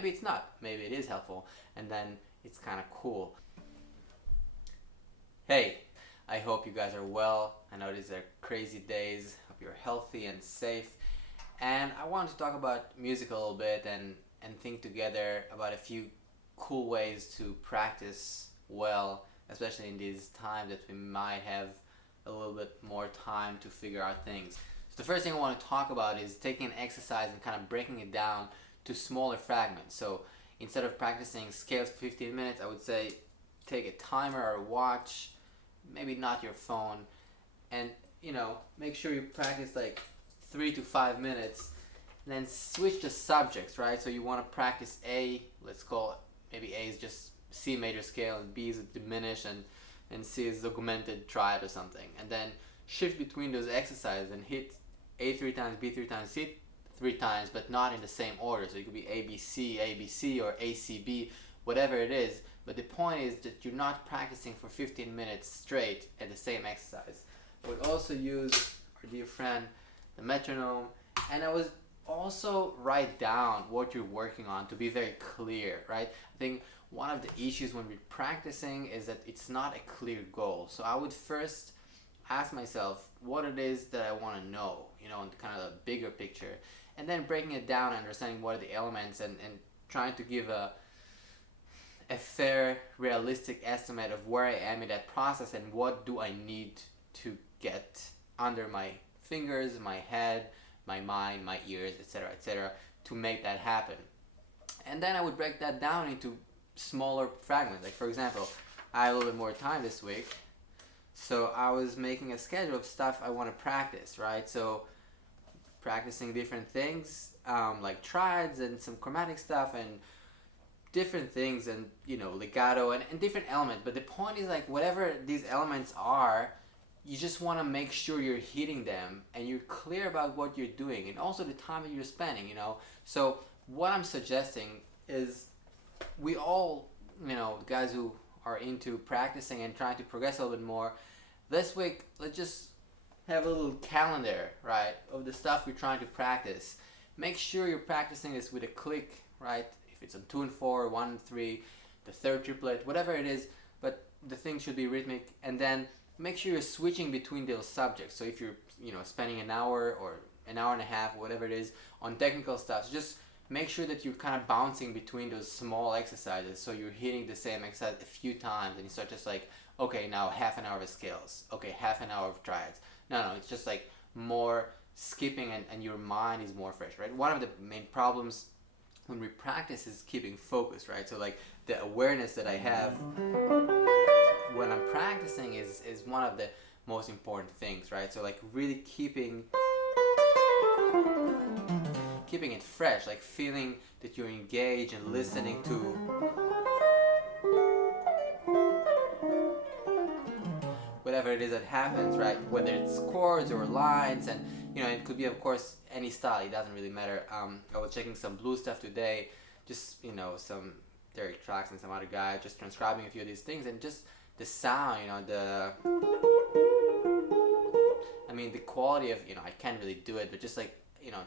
Maybe it's not, maybe it is helpful, and then it's kind of cool. Hey, I hope you guys are well. I know these are crazy days. Hope you're healthy and safe. And I wanted to talk about music a little bit and think together about a few cool ways to practice well, especially in these times that we might have a little bit more time to figure out things. So the first thing I want to talk about is taking an exercise and kind of breaking it down to smaller fragments. So instead of practicing scales for 15 minutes, I would say take a timer or a watch, maybe not your phone, and make sure you practice like 3 to 5 minutes, and then switch the subjects, right? So you want to practice A, let's call it, maybe A is just C major scale and B is a diminished and C is augmented triad or something, and then shift between those exercises and hit A 3 times, B 3 times, C 3 times, but not in the same order. So it could be ABC or ACB, whatever it is. But the point is that you're not practicing for 15 minutes straight at the same exercise. I would also use our dear friend, the metronome, and I would also write down what you're working on to be very clear, right? I think one of the issues when we're practicing is that it's not a clear goal. So I would first ask myself what it is that I want to know, in kind of the bigger picture, and then breaking it down, understanding what are the elements, and trying to give a fair, realistic estimate of where I am in that process and what do I need to get under my fingers, my head, my mind, my ears, etc., to make that happen. And then I would break that down into smaller fragments. Like for example, I had a little bit more time this week, so I was making a schedule of stuff I want to practice, right? So practicing different things, like triads and some chromatic stuff and different things, and legato and different elements. But the point is, like, whatever these elements are, you just want to make sure you're hitting them and you're clear about what you're doing and also the time that you're spending. So what I'm suggesting is we all, guys who are into practicing and trying to progress a little bit more, this week let's just have a little calendar, right, of the stuff we're trying to practice. Make sure you're practicing this with a click, right? If it's on 2 and 4, 1 and 3, the third triplet, whatever it is, but the thing should be rhythmic. And then make sure you're switching between those subjects. So if you're, spending an hour or an hour and a half, whatever it is, on technical stuff, just make sure that you're kind of bouncing between those small exercises. So you're hitting the same exercise a few times, and it's not just like, okay, now half an hour of scales, okay, half an hour of triads. No, it's just like more skipping, and your mind is more fresh, right? One of the main problems when we practice is keeping focus, right? So like the awareness that I have when I'm practicing is one of the most important things, right? So like really keeping it fresh, like feeling that you're engaged and listening to whatever it is that happens, right? Whether it's chords or lines, and it could be, of course, any style. It doesn't really matter. I was checking some blues stuff today, just some Derek tracks and some other guy, just transcribing a few of these things, and just the sound, the quality of, I can't really do it, but just like,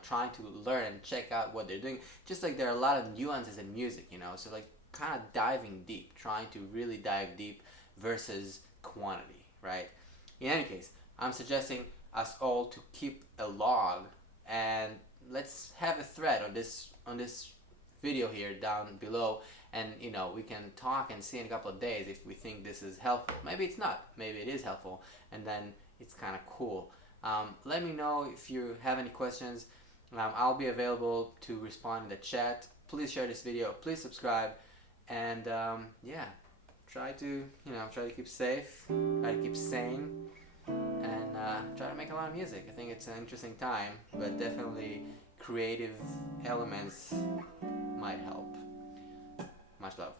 trying to learn and check out what they're doing. Just like there are a lot of nuances in music, so like kind of diving deep, trying to really dive deep versus quantity, right? In any case, I'm suggesting us all to keep a log, and let's have a thread on this video here down below, and we can talk and see in a couple of days if we think this is helpful. Maybe it's not, maybe it is helpful, and then it's kind of cool. Let me know if you have any questions. I'll be available to respond in the chat. Please share this video, please subscribe, and yeah, try to keep safe, try to keep sane, and try to make a lot of music. I think it's an interesting time, but definitely creative elements might help. Much love.